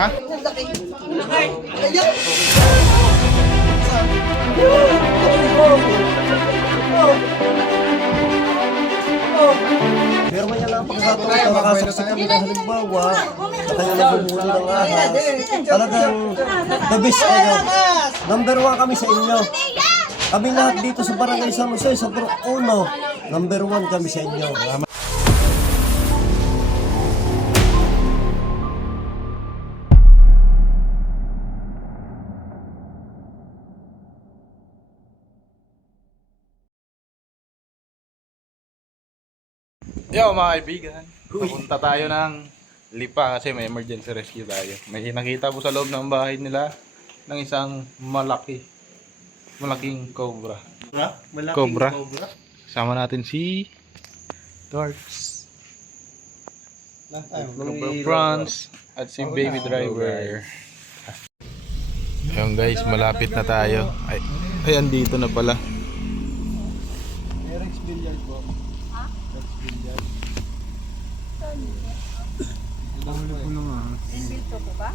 Ha? Pero may alam pagkakataon na nakasaksi kami na halimbawa sa kanya nabubuhay ng ahas. Talagang the best kayo. Number 1 kami sa inyo. Kami lahat dito sa Barangay San Jose, sa Puro 1, number 1 kami sa inyo. Yo mga kaibigan, pupunta tayo ng Lipa kasi may emergency rescue tayo. May nakita po sa loob ng bahay nila ng isang malaking cobra. Cobra. Sama natin si Darks, Cobra Franz at si Baby Driver. Ayun guys, malapit na tayo. Ay andito na pala. Rex Billiard po. Rex Billiard. Pahuli po ng ahas. Bilto po ba?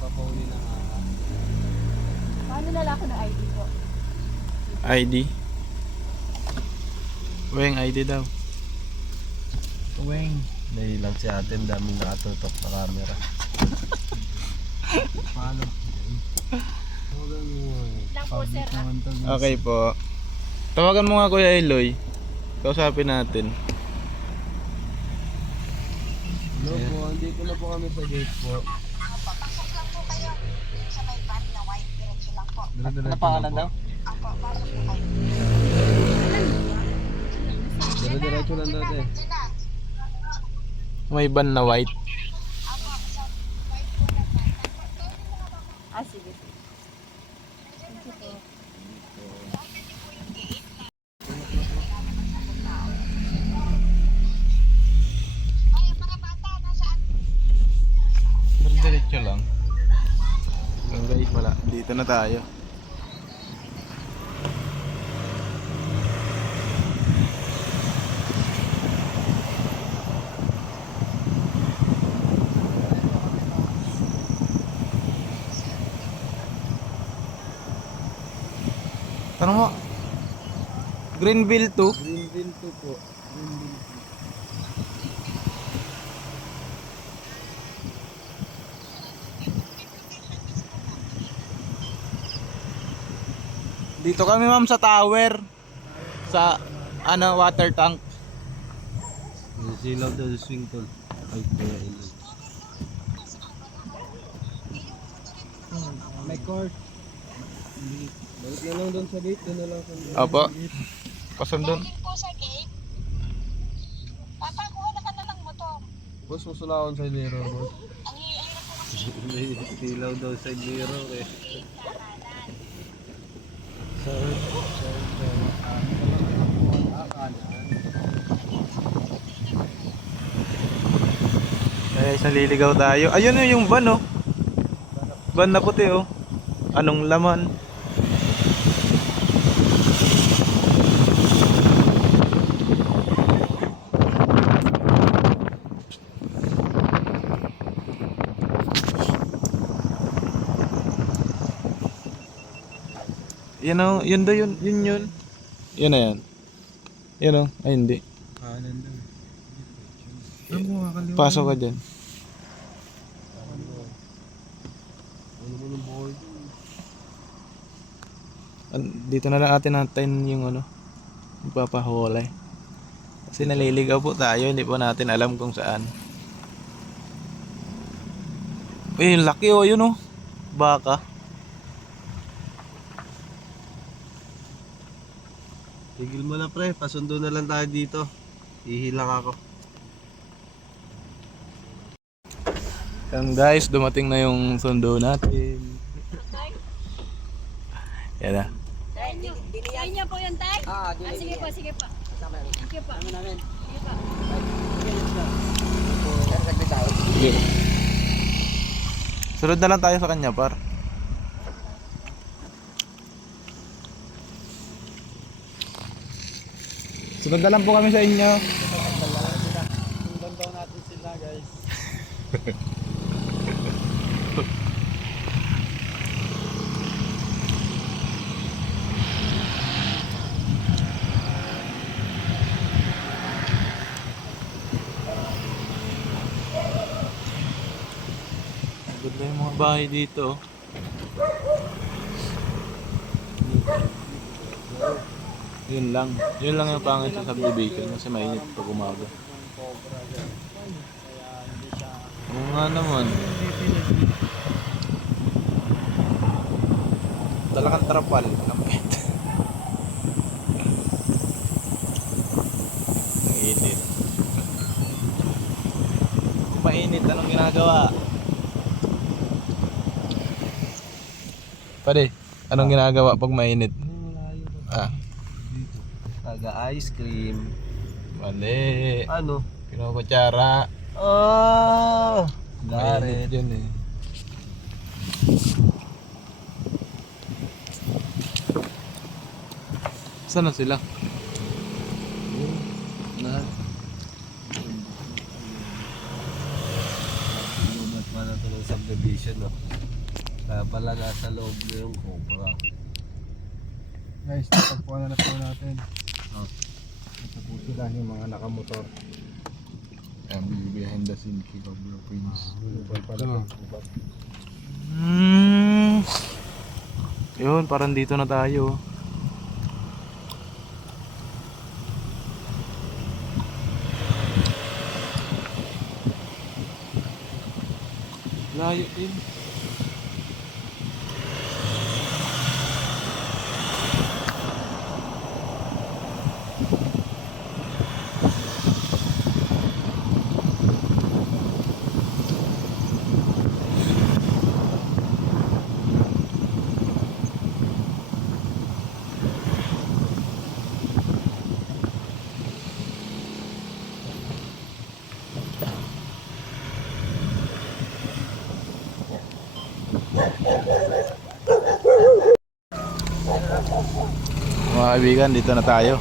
Papahuli ng ahas. Paano nalako ng ID po? ID. Weng ID daw. Weng. Dahil lang si atin, daming nakatutok na camera. Paano? Lang po sir Okay po. Tawagan mo nga Kuya Eloy. Kausapin natin. Hello po, andito na po kami sa gate po. Papasok lang po kayo sa may van na white, diretso lang po. Ano pangalan daw? Ako, pasok po kayo. Diretso lang daw eh. Diyan na. May ban na white. Ako, sa white po na van. Ah, sige. Thank you po. Ay, mga bata, nasaan? Diretso lang. Yung guys wala. Dito na tayo. Tanong mo. Greenville 2. Greenville 2 po. Greenville 2. Dito kami ma'am sa tower. Sa water tank. Yung silaw daw sa swing tool. Ay, kaya ilan. May court. Balik na lang doon sa gate. Doon na lang sa gate. Opo. Pasundon. Galing po sa gate. Papa, kuha na ka na ng motor. Boss, musulakon sa mirror, boss. Ang hirap po kasi. May silaw daw sa mirror eh. Kaya isang liligaw tayo. Ayun na yung van oh. Van na puti oh. Anong laman? Yan oh, yun daw yun. Yun na yan. Yun oh, ay hindi. Nandun. Pasok ka dyan. Ano mo ng board? Dito na lang atin natin yung ipapahulay. Kasi naliligaw po tayo, hindi po natin alam kung saan. Uy, laki oh, yun oh. Baka. Tigil mo na pre, pasundo na lang tayo dito. Hihilang ako. Yan guys, dumating na yung sundo natin. Yan na. Dilihan niya po yan, tay? Sige po, sige po. Thank you po. Sige po. Sige. Sunod na lang tayo sa kanya par. Sunod na lang po kami sa inyo. Sundan daw natin sila guys. bahay dito. Yun lang yung pangit sa subdivision kasi mainit pag umaga. Oo nga naman. Talagang trapal. Lapit. Ang init. Kung mainit, anong ginagawa? Pare, anong ginagawa pag mainit? Ah, Taga-ice cream. mali. Ano? Kinukutsara. Ah! Mainit yun eh. Saan na sila? Na. Lumat pa na ito ng subdivision, no? Kaya pala nasa loob na yung cobra. Guys, natagpuan na po natin. Oh. Ito po sila yung mga nakamotor. Behind the scene kay Cobra Prince. Lubal pala. Yun, parang dito na tayo. Layo din. Mga kaibigan, dito na tayo.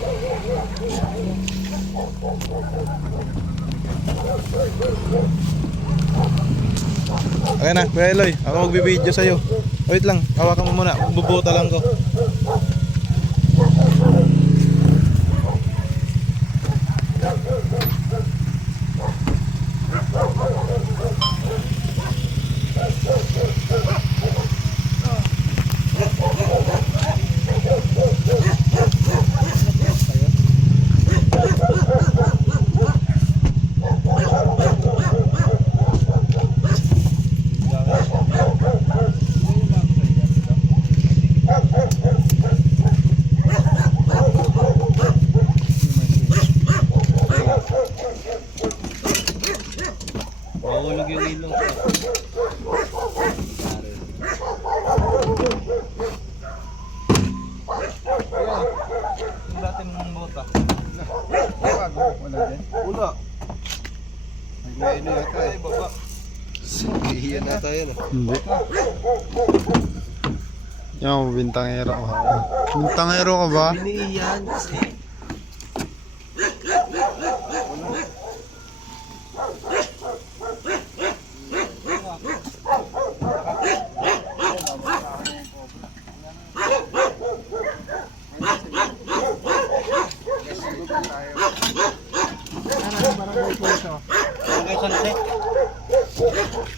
Okay na, Kuya Eloy, ako magbibideo sa'yo. Wait lang, hawakan mo muna, bubuta lang ko. Mahulog yung ilong ko. Yung dati mong bota. Wala din. Wala. Naglayo na yata eh. Baba. Iyan na tayo na. Hindi. Yung bintangero ka. Bintangero ka ba? Biniyan.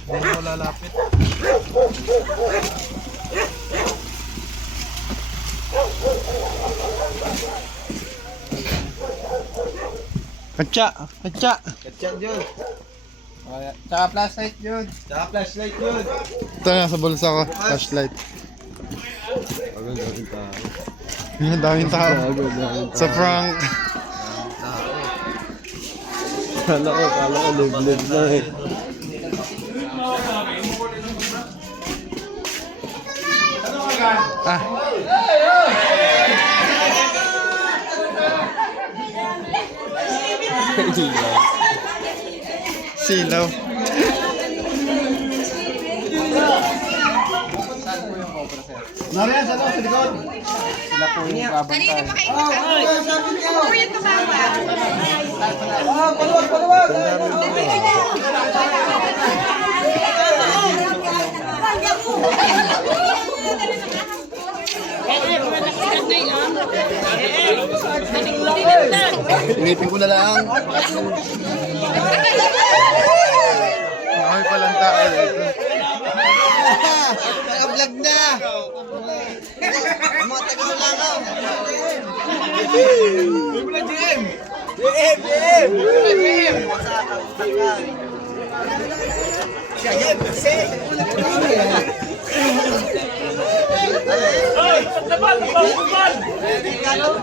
Hindi mo lalapit. Katsa! Katsa! Katyan yun. Tsaka flashlight yun. Tsaka flashlight yun. Ito nga sa bulsa ko. Flashlight. Agad daming tao. Yung daming tao. Sa prank. Kala ko live na eh. Ah. Silaw. Nariyan sa loob, sa likod. Sila po yung babantay. Ingipin ko na lang. Ay, palang tao dito. Naka-vlog na! Mga taga-Langaw!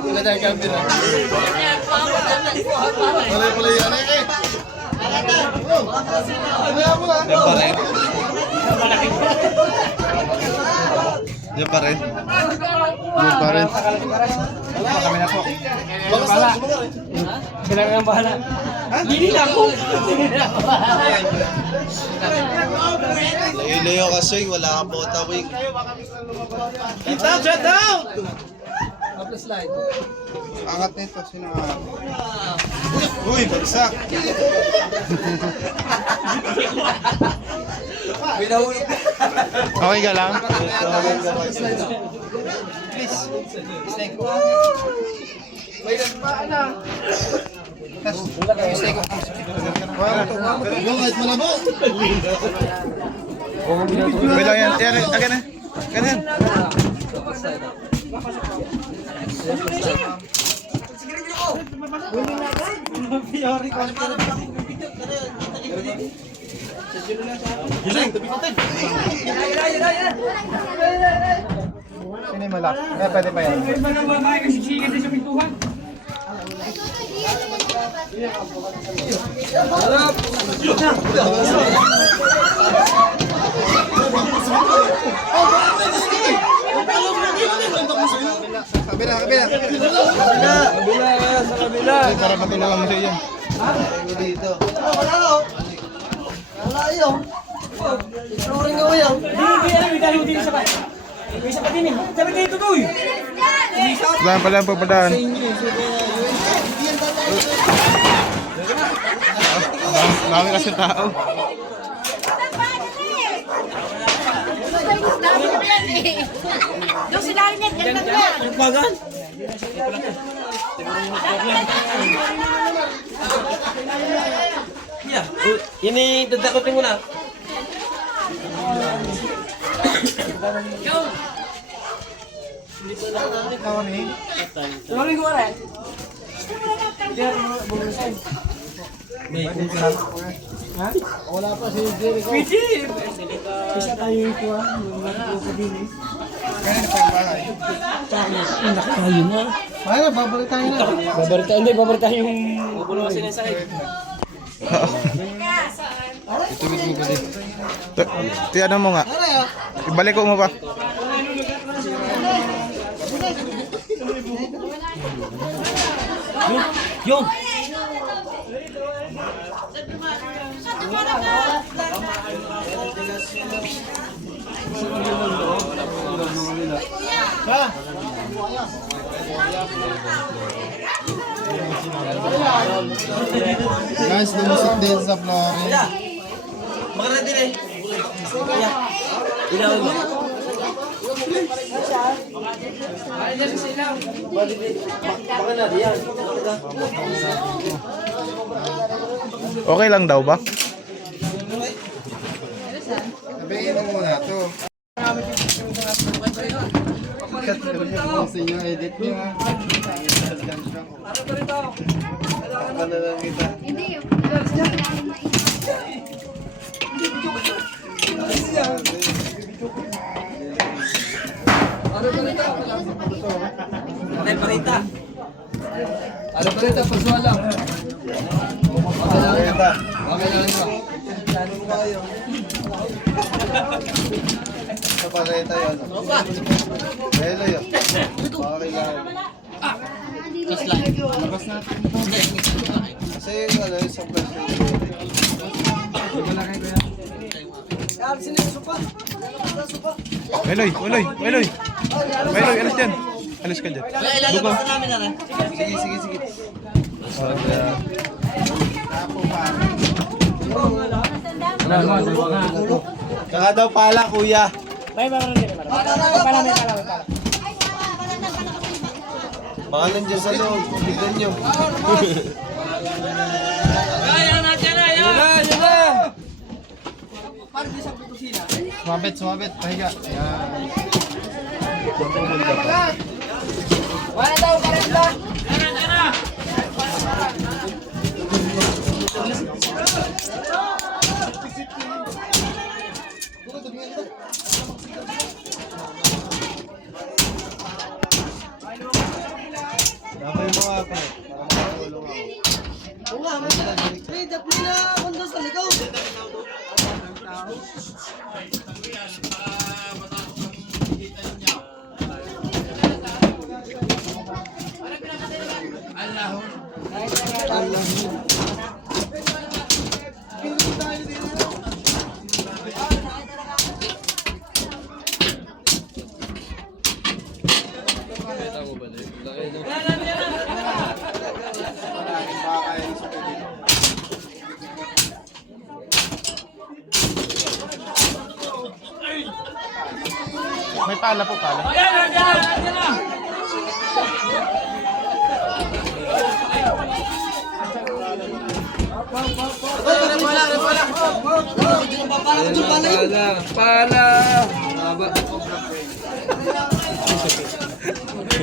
Wala tayong camera. Wala pala yan eh. Yan pa rin. Yan pa rin. Kami na po. Sila ang bahala. Hindi na ako. Layo-layo kasi wala kang bota wing. Angat nito, sino nga? Uy, bagsak! Okay ka lang? Yung kahit malabo! Wait lang yan. Yan, akin na. Ganyan. Sino yung malak? Eh, pwede pa yan. Kabila, kabila! Para matulungan mo sa iyo. Dito. Saan pala ang papadaan? Dami kasi tao. Doon sila rin yan, yan lang yan. Ini dadakotin mo na. Tuloy ko rin. Wala pa si Jericho. Pwede! Isa tayo ito ah. Kaya na pa yung bahay. Nakakayo na. Ano, babalik tayo na. Babalik tayo yung... Bubulong kasi na sa akin. Itubig mo ba din? Tiyanan mo nga. Ibalik ko mo pa. Yung! Guys, lumusot din sa flooring. Maganda din eh. Kaya. Ilawin mo. Baka na diyan. Okay lang daw ba? Sabihin mo muna to. Cut ko yung sa inyo, edit nyo ha. Ano lang kita. Ano parita? Ano pa rin ito? Pagsuwa lang. Okay lang ito. Ano mo kayo? Sa pareta yun. Hello yun. Okay lang. Labas natin. Kasi ano yung sa pwesto yun. Meloy, Meloy, Meloy. Meloy, alis dyan. Alis ka dyan. Buko. Sige, sige, sige. Saka daw pala, kuya. May mga rin. Baka nandiyan sa loob. Tignan nyo. Yun na! Sumabit, pahiga. Yan. Dapat yung mga pa. Para makatulong ako. Oo nga, may dapli na kondo sa ligaw. May pala po pala.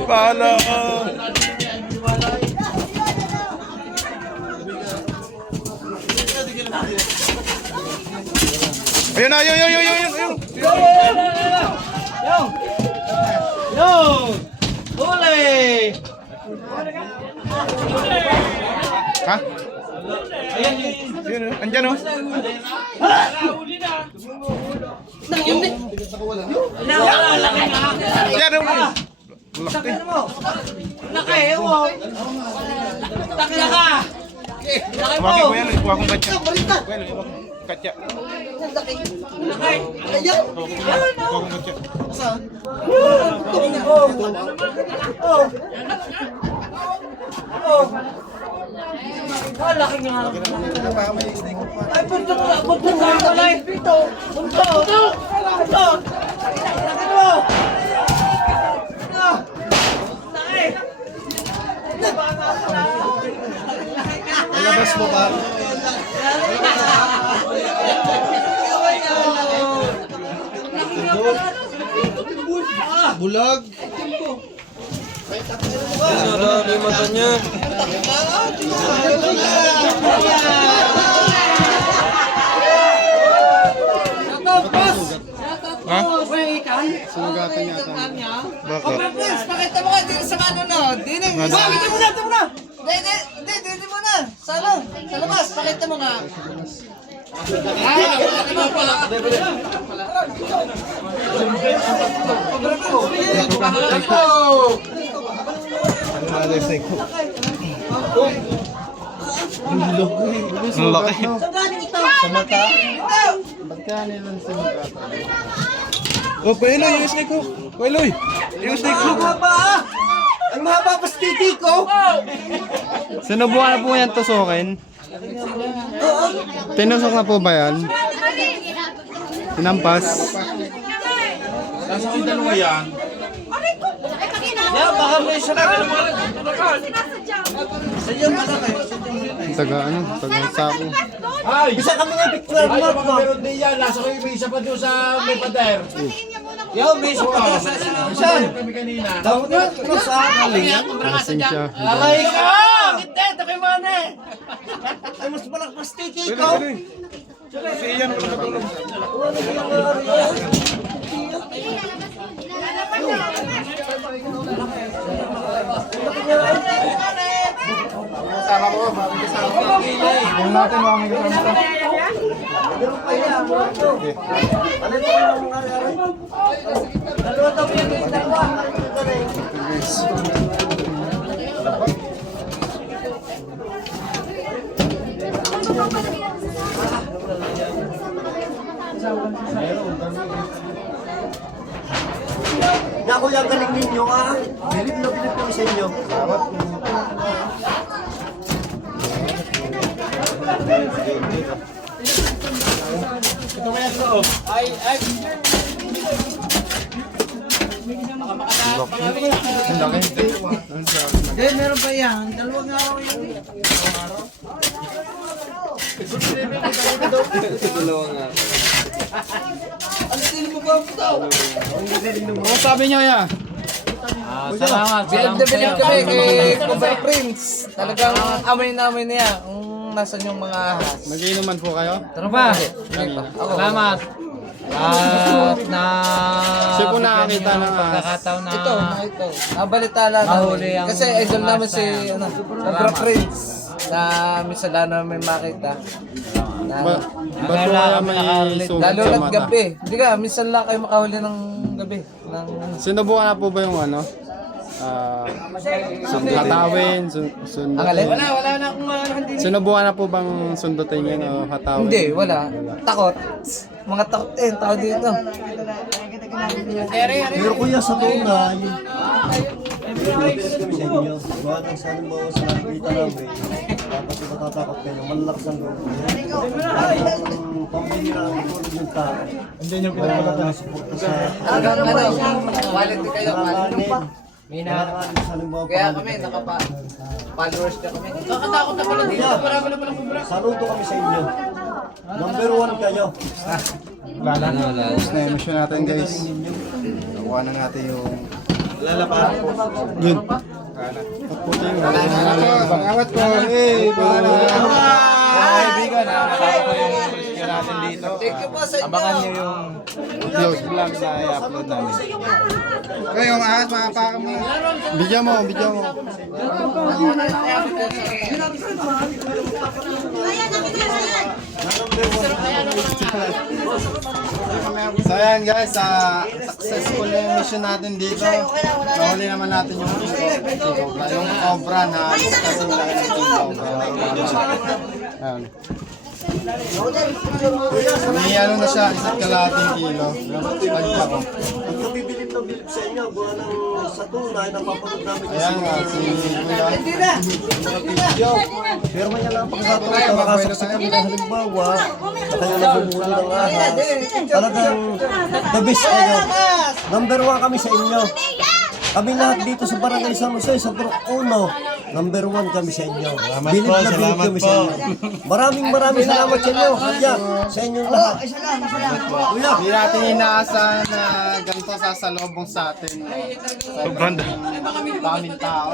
Pala. Ayun na, ayun. Ha? Ayun, andyan oh. Yan oh. Laki. Kuha ko yan, kuha kong katya. Well, katya. Kuha kong katya. Labas mo ba? Bulag. Ano mata niya? Ha? Sumugatan yata. Bakit? Pakita mo ka dito sa ano no. Dini. Pakita mo na. Dini mo na. Sa ano? Sa labas. Pakita mo nga. Ang laki. Sa mata. Magkano lang sa mugatan? Oh, Kueloy, yung snake hook. Kueloy, yung snake hook. Ang mahaba pa titi ko. Sinubukan na po yan tusukin? Tinusok na po ba yan? Tinampas? Nasa yung dalawa yan. Baka may isa na. Taga ano? Taga sako. Bisa kami nga picture mo. Meron din yan, nasa ko yung may isa pa doon sa may pader. Yo, may isa pa. Saan? Kami kanina. Dapat na ito sa kaling. Lasing siya. Alay ka! Kita, ito kay Mane. Ay, mas malakas titi ko. Kueloy. Si Ian pala katulong. Yung natin mga may kasama. Naku, yung galing ninyo ah. Bilip na bilip kami sa inyo. Meron pa yan. Dalawang araw yan. Dalawang nga. Ano sabi niya ya? Salamat kami kay Cobra Prince. Talagang amoy na niya kung nasan yung mga ahas. Magiinuman po kayo? Tara ba? Salamat. At na Siya po nakakita ng pagkakataon na ito. Nabalita lang kasi idol namin si Cobra Prince na minsan lang namin makita. Ba't po kaya may sugat Lalo sa na't mata? gabi. Hindi ka, minsan lang kayo makahuli ng gabi. Sinubukan na po ba yung ano? Hatawin, sundutin? Ang alin? Wala na akong hindi. Sinubukan na po bang sundutin yun o hatawin? Hindi, wala. Takot. Mga takot tao dito. Pero kuya, sa tunay, kami sa inyo. Gawa ng sa halimbawa sa nakikita namin, dapat yung matatakot kayo, malalakas ang loob kayo. Ang pambihira ang tulog ng tao. Hindi nyo pinapalatan ang suporta sa Hanggang quality kayo. nakakalit sa halimbawa. Kaya kami, followers na kami. Kakatakot na pala dito. Marami na pala kubra. Saludo kami sa inyo. Number 1 kayo. Wala na. Tapos na yung mission natin guys. Nakuha na natin yung... Yun. Puting. Bangamat ko. Hey, bahala. Mga kaibigan, nakakasama ko yung rescue natin dito. Thank you po sa inyo. Abangan nyo yung vlog na i-upload namin. Okay, yung ahas, makapaka mo. Bigyan mo. So ayan guys, successful yung mission natin dito. Nahuli naman natin yung cobra. Yung cobra na kasing laki ng king cobra. Ayan. May ano na siya, 1.5 kilo. Tagpa ko. Ang kabibilib na bilib sa inyo, gawa ng sa tunay, napapanood namin kasi Ayan nga, si Kuya. mga video. Pero may lang pagkakataon na makasaksi kami na halimbawa, sa kayo nabumuli ng ahas. Talagang the best kayo. Number 1 kami sa inyo. Kami lahat dito sa Barangay San Jose, sa Brook 1, number 1 kami sa inyo. Bilib na bilib kami sa inyo. Maraming salamat sa inyo. Kaya sa inyong lahat. Kuya, Hindi natin inaasahan na ganito sasalubong sa atin. Sobrang Daming tao.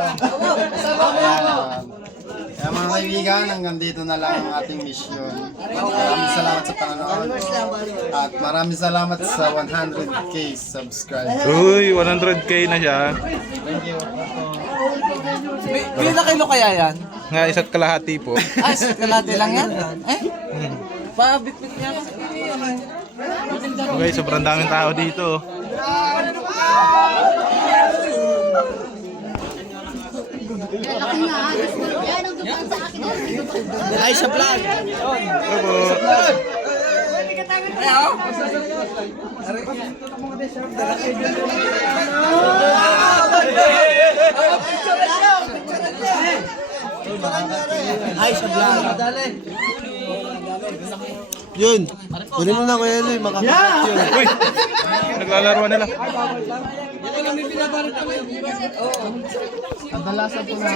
Kaya mga kaibigan, hanggang dito na lang ang ating mission. Maraming salamat sa panonood. At maraming salamat sa 100k subscribers. Uy, 100k na siya. Thank you. Pila kilo kaya yan? Nga, isa't kalahati po. Ay, sa kalate lang yan? Pabitbit niya. Okay, sobrang daming tao dito. Ay, sa vlog. Opo. Ay, sa vlog. Dali. yun. Kunin mo na Kuya Eloy, makakapit yun. Uy, naglalaro nila. Kadalasan po na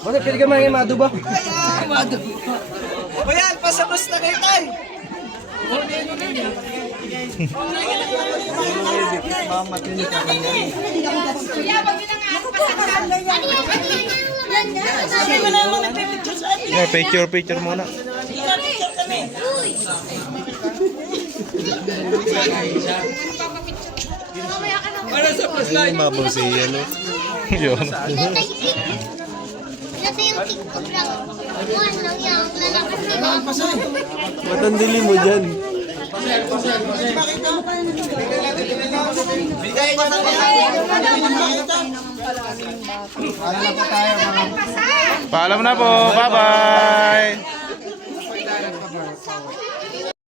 Bakit pwede ka mga mado ba? O yan, pasabas na kayo tayo. Yeah, picture muna. Mabaw si ano. Yun. Ito yung TikTok lang. One lang yan. Lalakas nila. Matandili mo dyan. Paalam na po. Bye-bye.